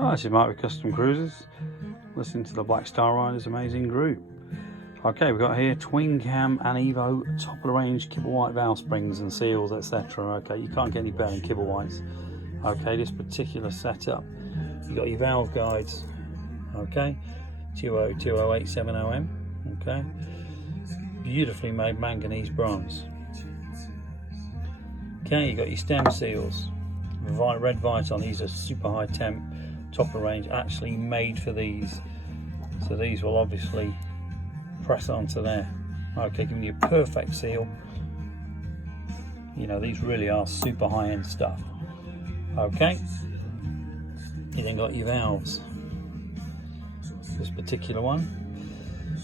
Hi, this is Mark with Custom Cruisers, listening to the Black Star Riders amazing group. Okay, we've got here twin cam and Evo top of the range Kibblewhite valve springs and seals, etc. Okay, you can't get any better than Kibblewhites. Okay, this particular setup, you got your valve guides. Okay, 202087OM. Okay, beautifully made manganese bronze. Okay, you got your stem seals, red Viton. These are super high temp, top of the range, actually made for these. So these will obviously press onto there. Okay, giving you a perfect seal. You know, these really are super high-end stuff. Okay, you then got your valves. This particular one,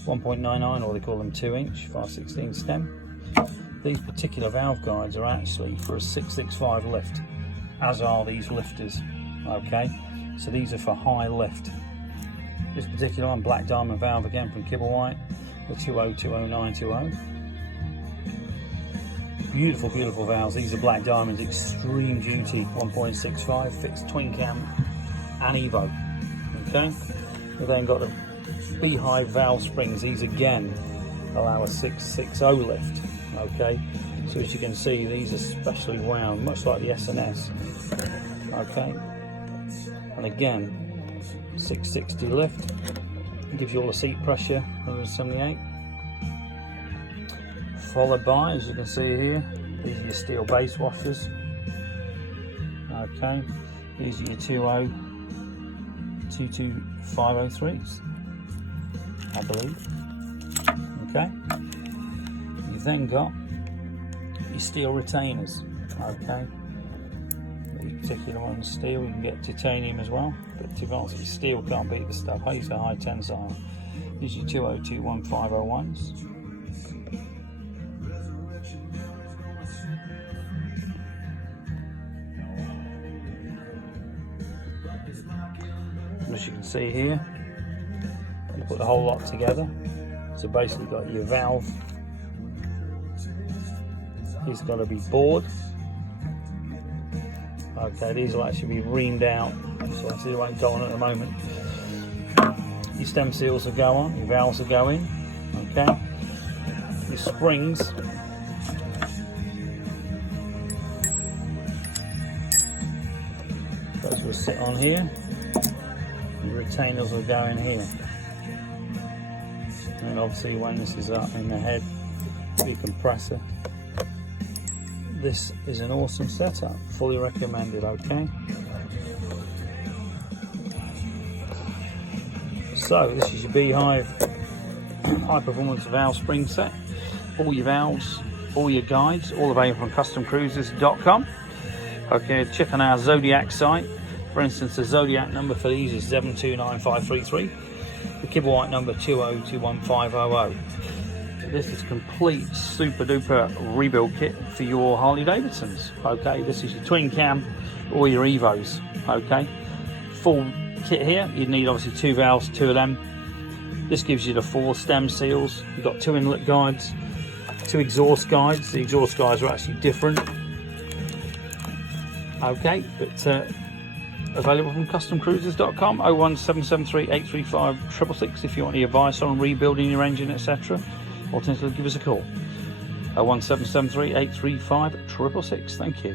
1.99, or they call them 2-inch, 5/16 stem. These particular valve guides are actually for a 665 lift, as are these lifters. Okay, so these are for high lift. This particular one, black diamond valve again from Kibblewhite, the 20200920. Beautiful, beautiful valves. These are black diamonds, extreme duty, 1.65, fixed twin cam and Evo. Okay, we've then got the beehive valve springs. These again allow a 660 lift. Okay, so as you can see, these are specially wound, much like the S&S. Okay, and again, 660 lift. It gives you all the seat pressure, 178. Followed by, as you can see here, these are your steel base washers. Okay, these are your 22503s, I believe. Okay, you've then got your steel retainers. Okay, these particular ones steel. You can get titanium as well, but to be honest, steel can't beat the stuff. These are high tensile. These are your 2021-501s. As you can see here, you put the whole lot together. So basically, got your valve. It's got to be bored. Okay, these will actually be reamed out, so I see they won't go on at the moment. Your stem seals will go on, your valves will go in. Okay, your springs. Those will sit on here. Your retainers will go in here. And obviously, when this is up in the head, your compressor. This is an awesome setup, fully recommended. Okay, so this is your beehive high performance valve spring set. All your valves, all your guides, all available from customcruisers.com. Okay, check on our Zodiac site. For instance, the Zodiac number for these is 729533. The Kibblewhite number 2021-500. This is complete super duper rebuild kit for your Harley Davidsons. Okay, this is your twin cam or your Evos. Okay, full kit here. You'd need obviously 2 valves, 2 of them. This gives you the 4 stem seals. You've got 2 inlet guides, 2 exhaust guides. The exhaust guides are actually different. Okay, but available from customcruisers.com. 01773 835 666 if you want any advice on rebuilding your engine, etc. Alternatively, give us a call. 01773 835 666. Thank you.